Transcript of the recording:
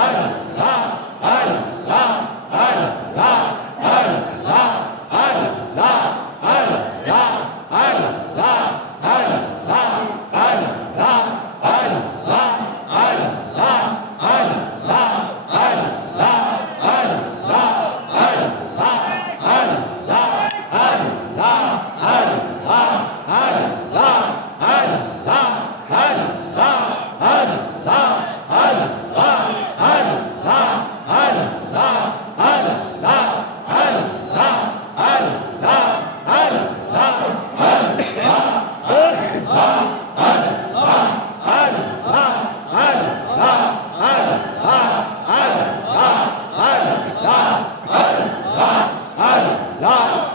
আর